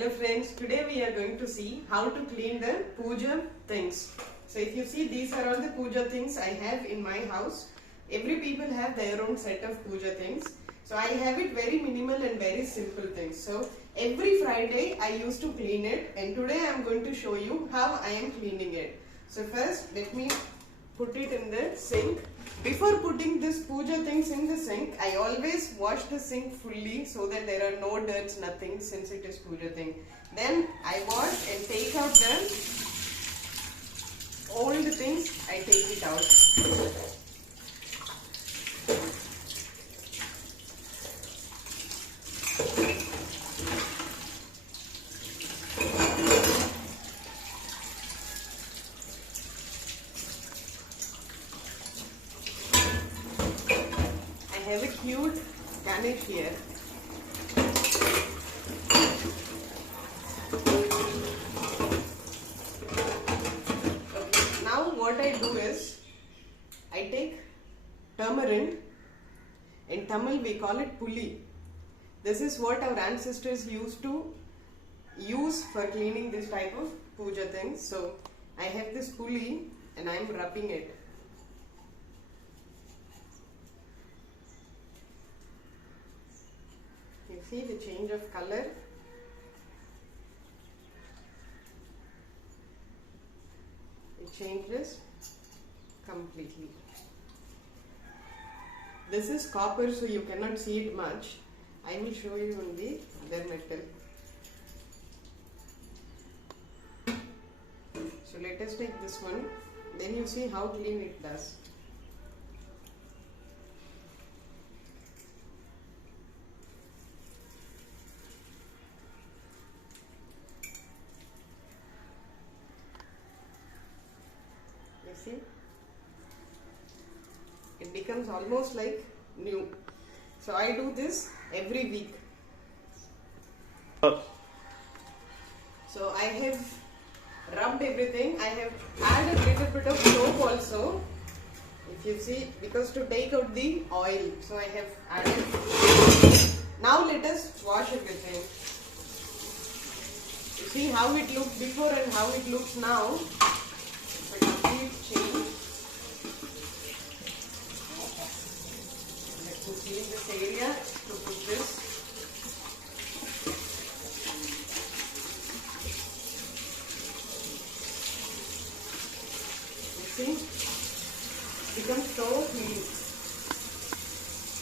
Hello friends, today we are going to see how to clean the puja things. So if you see, these are all the puja things I have in my house. Every people have their own set of puja things. So I have it very minimal and very simple things. So every Friday I used to clean it, and today I am going to show you how I am cleaning it. So first let me put it in the sink. Before putting this puja things in the sink, I always wash the sink fully so that there are no dirts, nothing, since it is puja thing. Then I wash and take out all the things, I take it out. I have a cute Ganesh here. Okay, now what I do is, I take tamarind. In Tamil we call it puli. This is what our ancestors used to use for cleaning this type of puja things. So I have this puli and I am rubbing it. You see the change of color. It changes completely. This is copper, so you cannot see it much. I will show you on the other metal. So let us take this one. Then you see how clean it does. You see? It becomes almost like new. So I do this every week. So I have rubbed everything. I have added a little bit of soap also. If you see, because to take out the oil. So I have added. Now let us wash everything. You see how it looked before and how it looks now. It's a complete change. Let me clean this area to put this. You see, it becomes so clean.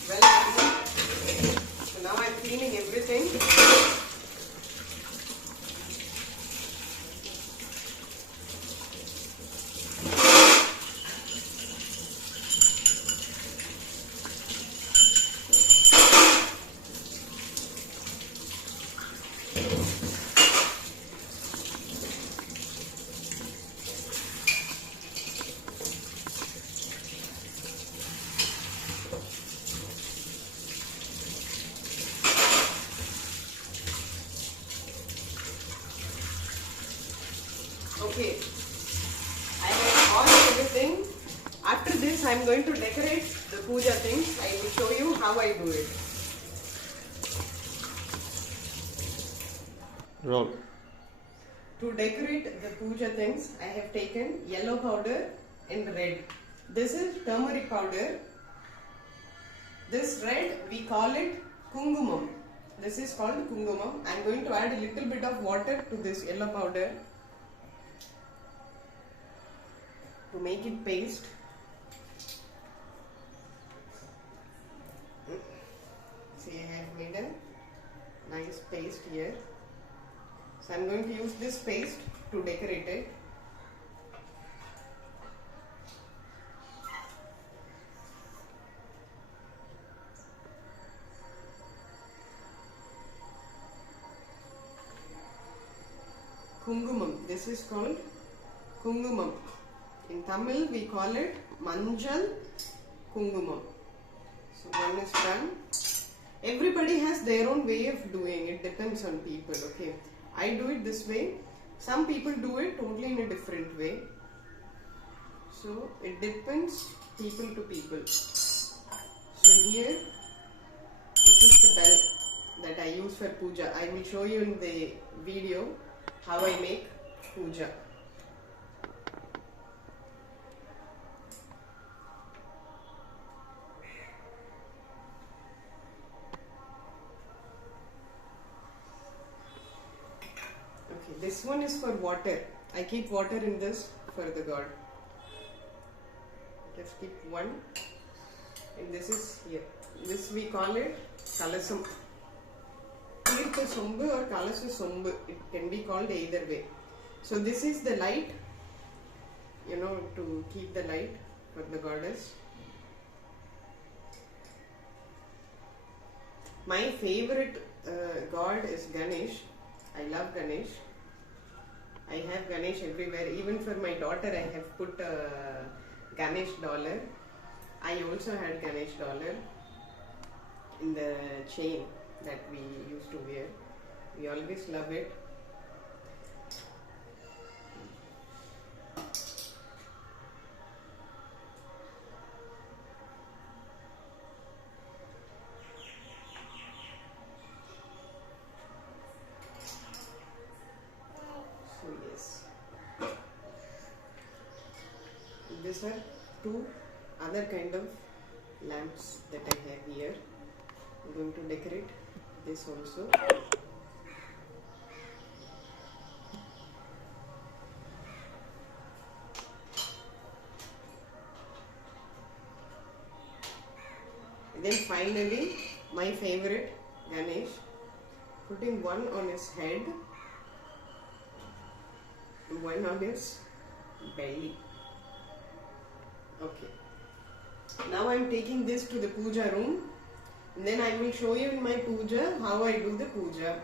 Well clean. So now I am cleaning everything. Okay, I have washed everything. After this, I am going to decorate the puja things. I will show you how I do it. Roll. To decorate the puja things, I have taken yellow powder and red. This is turmeric powder. This red, we call it kungumam. This is called kungumam. I am going to add a little bit of water to this yellow powder to make it paste. See, I have made a nice paste here. So I am going to use this paste to decorate it. Kungumam. This is called kungumam. In Tamil we call it manjal kungumam. So one is done. Everybody has their own way of doing it. Depends on people. Okay, I do it this way. Some people do it totally in a different way. So it depends people to people. So here, this is the bell. that I use for puja. I will show you in the video how I make puja. Okay, this one is for water. I keep water in this for the god. Just keep one, and this is here. This we call it kalasam. Tirtha sombu or kalasa sombu. It can be called either way. So this is the light, to keep the light for the goddess. My favorite god is Ganesh. I love Ganesh. I have Ganesh everywhere. Even for my daughter, I have put a Ganesh dollar. I also had Ganesh dollar in the chain that we used to wear. We always love it. So yes, these are two other kind of lamps that I have here. I'm going to decorate this also. And then finally, my favorite Ganesh, putting one on his head, one on his belly. Okay. Now I am taking this to the puja room. And then I will show you in my puja how I do the puja.